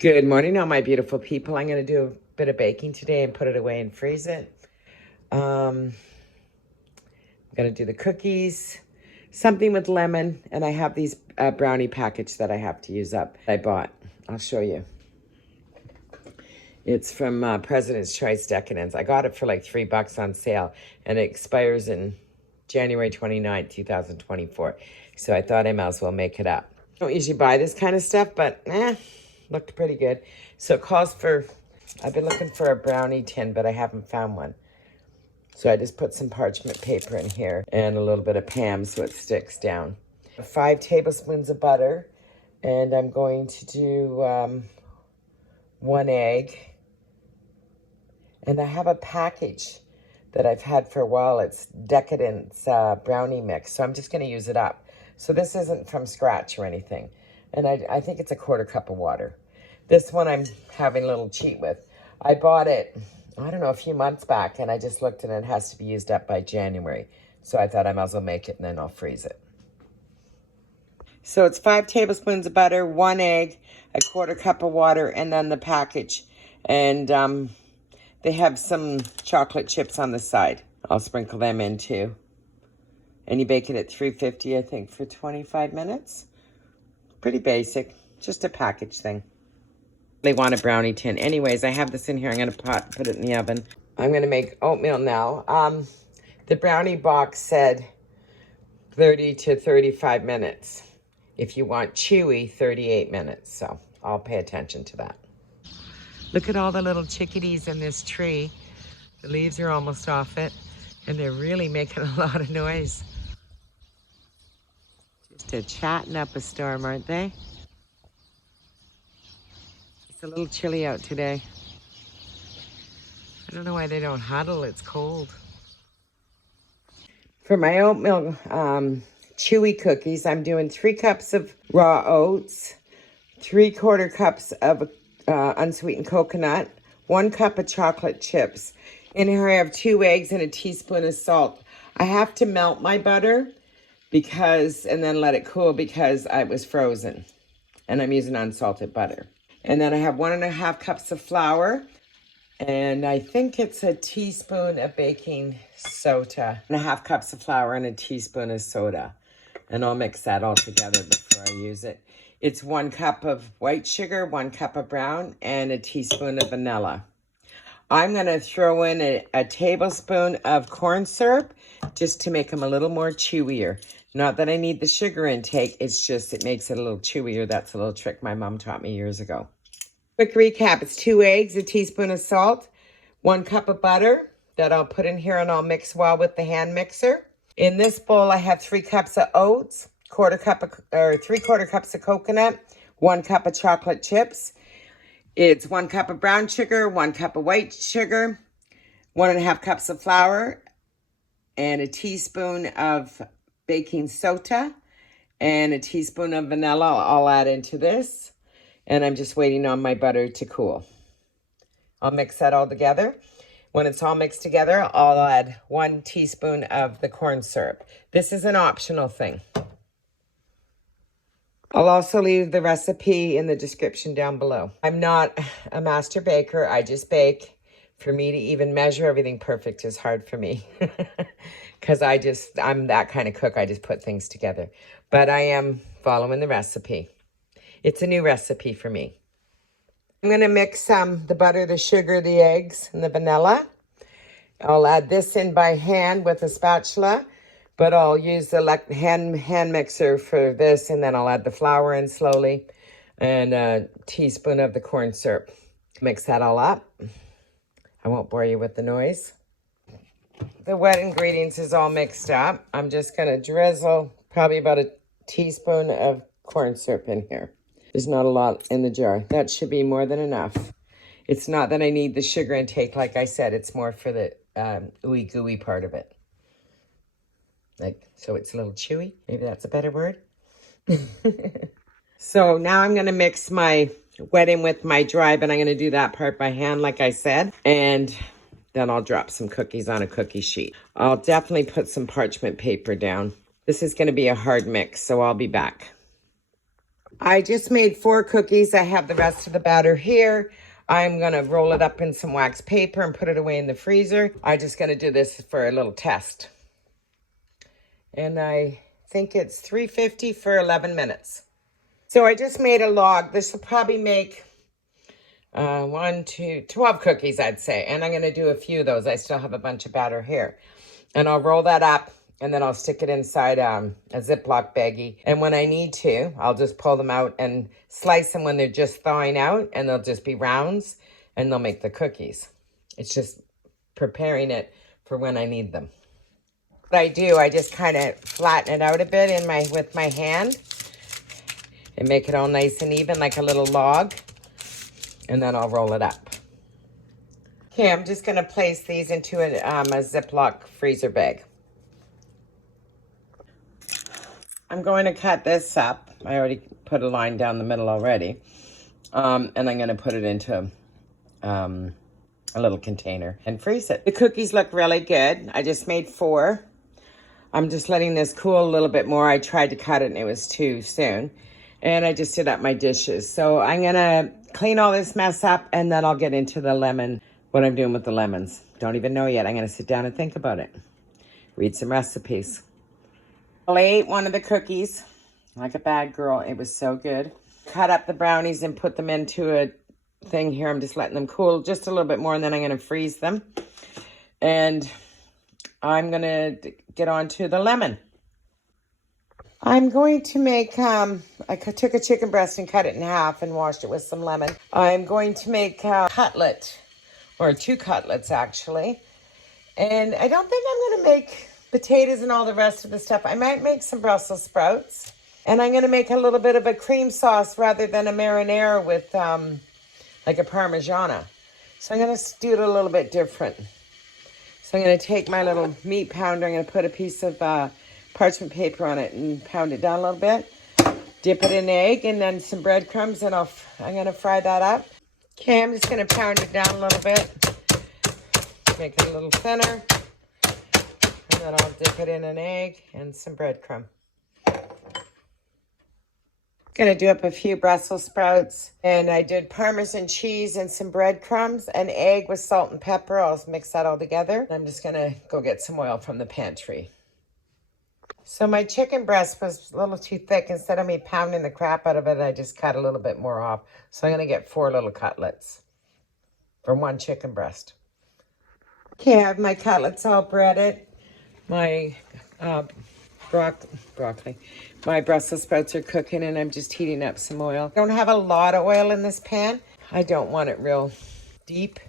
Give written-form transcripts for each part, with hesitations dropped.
Good morning, all my beautiful people. I'm going to do a bit of baking today and put it away and freeze it. I'm going to do the cookies, something with lemon, and I have these brownie package that I have to use up. I bought. I'll show you. It's from President's Choice Decadence. I got it for like $3 on sale, and it expires in January 29th, 2024. So I thought I might as well make it up. I don't usually buy this kind of stuff, but looked pretty good. So it calls for, I've been looking for a brownie tin, but I haven't found one. So I just put some parchment paper in here and a little bit of Pam so it sticks down. 5 tablespoons of butter, and I'm going to do 1 egg. And I have a package that I've had for a while. It's Decadence brownie mix, so I'm just going to use it up. So this isn't from scratch or anything. And I think it's a 1/4 cup of water. This one I'm having a little cheat with. I bought it, I don't know, a few months back, and I just looked and it has to be used up by January. So I thought I might as well make it and then I'll freeze it. So it's 5 tablespoons of butter, 1 egg, a 1/4 cup of water, and then the package. And they have some chocolate chips on the side. I'll sprinkle them in too. And you bake it at 350, I think, for 25 minutes. Pretty basic, just a package thing. They want a brownie tin. Anyways, I have this in here. I'm going to put it in the oven. I'm going to make oatmeal now. The brownie box said 30 to 35 minutes. If you want chewy, 38 minutes. So I'll pay attention to that. Look at all the little chickadees in this tree. The leaves are almost off it, and they're really making a lot of noise. Just a chatting up a storm, aren't they? It's a little chilly out today. I don't know why they don't huddle. It's cold. For my oatmeal chewy cookies, I'm doing 3 cups of raw oats, 3/4 cups of unsweetened coconut, 1 cup of chocolate chips. In here I have 2 eggs and a teaspoon of salt. I have to melt my butter and then let it cool because it was frozen. And I'm using unsalted butter. And then I have 1.5 cups of flour. And I think it's a teaspoon of baking soda. 1.5 cups of flour and a teaspoon of soda. And I'll mix that all together before I use it. It's 1 cup of white sugar, 1 cup of brown, and a teaspoon of vanilla. I'm going to throw in a tablespoon of corn syrup just to make them a little more chewier. Not that I need the sugar intake, it's just it makes it a little chewier. That's a little trick my mom taught me years ago. Quick recap, it's 2 eggs, a teaspoon of salt, 1 cup of butter that I'll put in here and I'll mix well with the hand mixer. In this bowl, I have 3 cups of oats, 3/4 cups of coconut, 1 cup of chocolate chips. It's 1 cup of brown sugar, 1 cup of white sugar, 1.5 cups of flour, and a teaspoon of baking soda, and a teaspoon of vanilla I'll add into this. And I'm just waiting on my butter to cool. I'll mix that all together. When it's all mixed together, I'll add 1 teaspoon of the corn syrup. This is an optional thing. I'll also leave the recipe in the description down below. I'm not a master baker. I just bake. For me to even measure everything perfect is hard for me. Because I'm that kind of cook. I just put things together. But I am following the recipe. It's a new recipe for me. I'm going to mix the butter, the sugar, the eggs, and the vanilla. I'll add this in by hand with a spatula, but I'll use the hand mixer for this, and then I'll add the flour in slowly and a teaspoon of the corn syrup. Mix that all up. I won't bore you with the noise. The wet ingredients is all mixed up. I'm just going to drizzle probably about a teaspoon of corn syrup in here. There's not a lot in the jar. That should be more than enough. It's not that I need the sugar intake, like I said. It's more for the ooey gooey part of it. So it's a little chewy. Maybe that's a better word. So now I'm going to mix my wet in with my dry, but I'm going to do that part by hand, like I said. And then I'll drop some cookies on a cookie sheet. I'll definitely put some parchment paper down. This is going to be a hard mix, so I'll be back. I just made 4 cookies. I have the rest of the batter here. I'm going to roll it up in some wax paper and put it away in the freezer. I'm just going to do this for a little test. And I think it's 350 for 11 minutes. So I just made a log. This will probably make 12 cookies, I'd say. And I'm going to do a few of those. I still have a bunch of batter here. And I'll roll that up. And then I'll stick it inside a Ziploc baggie. And when I need to, I'll just pull them out and slice them when they're just thawing out. And they'll just be rounds. And they'll make the cookies. It's just preparing it for when I need them. What I do, I just kind of flatten it out a bit with my hand. And make it all nice and even like a little log. And then I'll roll it up. Okay, I'm just going to place these into a Ziploc freezer bag. I'm going to cut this up. I already put a line down the middle already. And I'm going to put it into a little container and freeze it. The cookies look really good. I just made 4. I'm just letting this cool a little bit more. I tried to cut it and it was too soon. And I just did up my dishes. So I'm going to clean all this mess up and then I'll get into the lemon, what I'm doing with the lemons. Don't even know yet. I'm going to sit down and think about it. Read some recipes. I ate one of the cookies like a bad girl. It was so good. Cut up the brownies and put them into a thing here. I'm just letting them cool just a little bit more and then I'm going to freeze them. And I'm going to get on to the lemon. I'm going to make, I took a chicken breast and cut it in half and washed it with some lemon. I'm going to make a cutlet, or 2 cutlets actually. And I don't think I'm going to make potatoes and all the rest of the stuff. I might make some Brussels sprouts. And I'm going to make a little bit of a cream sauce rather than a marinara with like a parmigiana. So I'm going to do it a little bit different. So I'm going to take my little meat pounder. I'm going to put a piece of parchment paper on it and pound it down a little bit. Dip it in egg and then some breadcrumbs and I'm going to fry that up. Okay, I'm just going to pound it down a little bit. Make it a little thinner. And then I'll dip it in an egg and some breadcrumb. Gonna do up a few Brussels sprouts. And I did Parmesan cheese and some breadcrumbs, an egg with salt and pepper. I'll mix that all together. I'm just gonna go get some oil from the pantry. So my chicken breast was a little too thick. Instead of me pounding the crap out of it, I just cut a little bit more off. So I'm gonna get 4 little cutlets from 1 chicken breast. Okay, I have my cutlets all breaded. My broccoli. My Brussels sprouts are cooking and I'm just heating up some oil. I don't have a lot of oil in this pan. I don't want it real deep.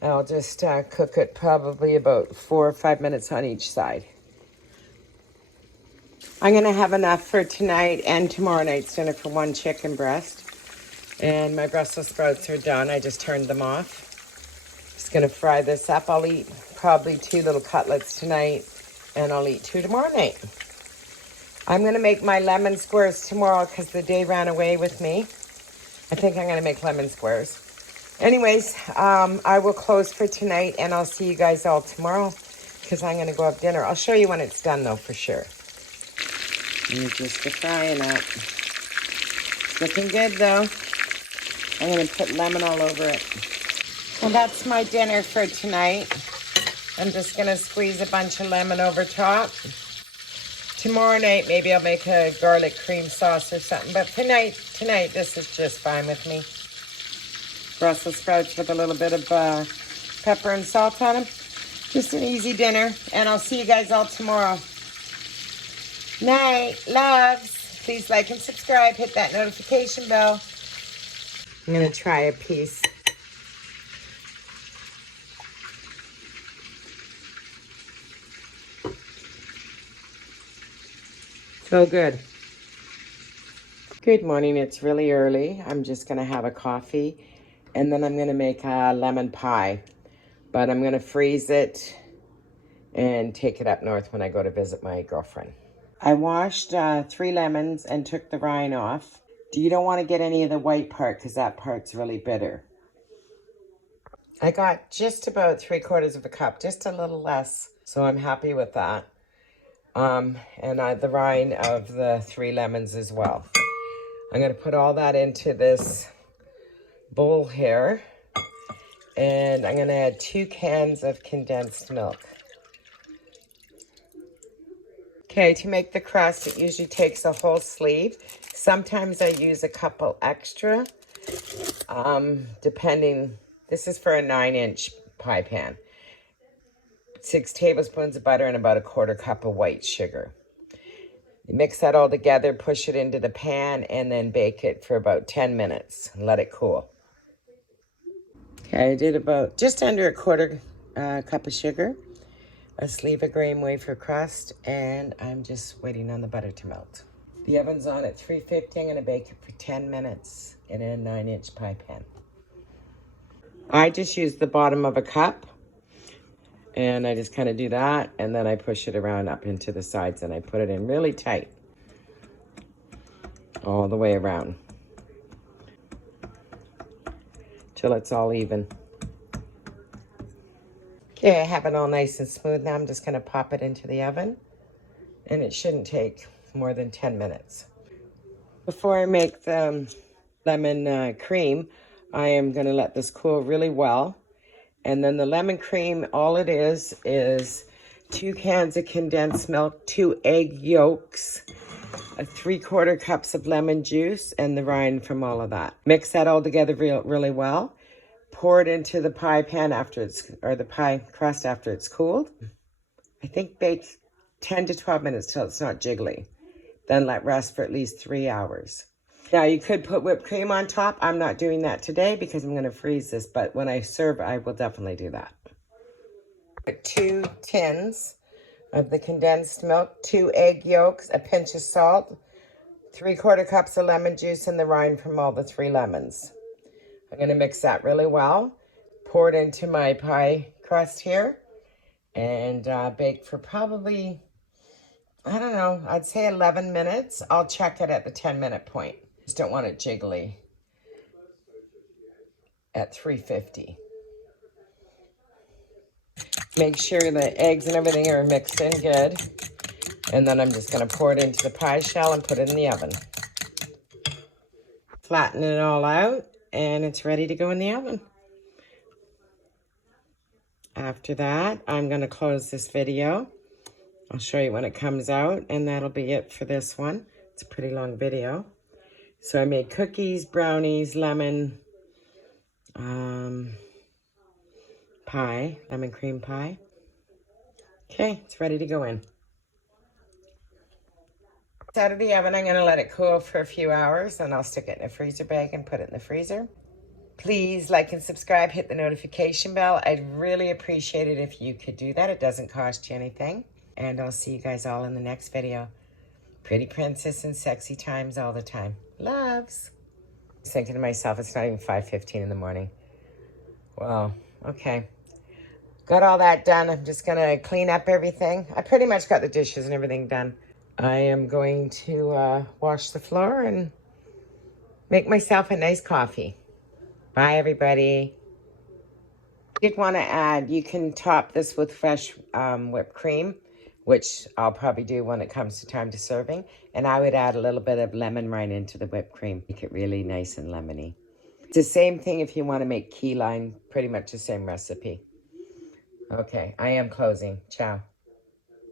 I'll just cook it probably about 4 or 5 minutes on each side. I'm going to have enough for tonight and tomorrow night's dinner for 1 chicken breast. And my Brussels sprouts are done. I just turned them off. Just going to fry this up. I'll eat probably 2 little cutlets tonight. And I'll eat 2 tomorrow night. I'm going to make my lemon squares tomorrow because the day ran away with me. I think I'm going to make lemon squares. Anyways, I will close for tonight and I'll see you guys all tomorrow because I'm going to go have dinner. I'll show you when it's done though for sure. And just the frying up. It's looking good though. I'm going to put lemon all over it. Well, that's my dinner for tonight. I'm just going to squeeze a bunch of lemon over top. Tomorrow night, maybe I'll make a garlic cream sauce or something. But tonight, this is just fine with me. Brussels sprouts with a little bit of pepper and salt on them. Just an easy dinner. And I'll see you guys all tomorrow. Night. Loves. Please like and subscribe. Hit that notification bell. I'm going to try a piece. So good. Good morning. It's really early. I'm just going to have a coffee and then I'm going to make a lemon pie. But I'm going to freeze it and take it up north when I go to visit my girlfriend. I washed 3 lemons and took the rind off. You don't want to get any of the white part because that part's really bitter. I got just about 3/4 of a cup, just a little less. So I'm happy with that. And the rind of the 3 lemons as well. I'm going to put all that into this bowl here. And I'm going to add 2 cans of condensed milk. Okay, to make the crust, it usually takes a whole sleeve. Sometimes I use a couple extra, depending. This is for a 9-inch pie pan. 6 tablespoons of butter and about a 1/4 cup of white sugar. You mix that all together, push it into the pan, and then bake it for about 10 minutes and let it cool. Okay, I did about just under a 1/4 cup of sugar, a sleeve of graham wafer crust, and I'm just waiting on the butter to melt. The oven's on at 350. I'm going to bake it for 10 minutes in a 9-inch pie pan. I just use the bottom of a cup, and I just kind of do that, and then I push it around up into the sides, and I put it in really tight all the way around till it's all even. Okay, I have it all nice and smooth. Now I'm just going to pop it into the oven, and it shouldn't take more than 10 minutes. Before I make the lemon cream, I am going to let this cool really well. And then the lemon cream, all it is 2 cans of condensed milk, 2 egg yolks, 3/4 cups of lemon juice, and the rind from all of that. Mix that all together really well. Pour it into the pie pan after it's, or the pie crust after it's cooled. I think bake 10 to 12 minutes till it's not jiggly. Then let rest for at least 3 hours. Now you could put whipped cream on top. I'm not doing that today because I'm going to freeze this, but when I serve, I will definitely do that. Put 2 tins of the condensed milk, 2 egg yolks, a pinch of salt, 3/4 cups of lemon juice, and the rind from all the 3 lemons. I'm going to mix that really well. Pour it into my pie crust here and bake for probably, I don't know, I'd say 11 minutes. I'll check it at the 10-minute point. Just don't want it jiggly at 350. Make sure the eggs and everything are mixed in good. And then I'm just going to pour it into the pie shell and put it in the oven. Flatten it all out, and it's ready to go in the oven. After that, I'm going to close this video. I'll show you when it comes out, and that'll be it for this one. It's a pretty long video. So I made cookies, brownies, lemon pie, lemon cream pie. Okay, it's ready to go in. It's out of the oven. I'm going to let it cool for a few hours, and I'll stick it in a freezer bag and put it in the freezer. Please like and subscribe, hit the notification bell. I'd really appreciate it if you could do that. It doesn't cost you anything. And I'll see you guys all in the next video. Pretty princess and sexy times all the time. Loves. I was thinking to myself, it's not even 5:15 in the morning. Well, okay. Got all that done. I'm just going to clean up everything. I pretty much got the dishes and everything done. I am going to wash the floor and make myself a nice coffee. Bye, everybody. I did want to add, you can top this with fresh whipped cream, which I'll probably do when it comes to time to serving. And I would add a little bit of lemon rind into the whipped cream. Make it really nice and lemony. It's the same thing if you want to make key lime, pretty much the same recipe. Okay, I am closing. Ciao.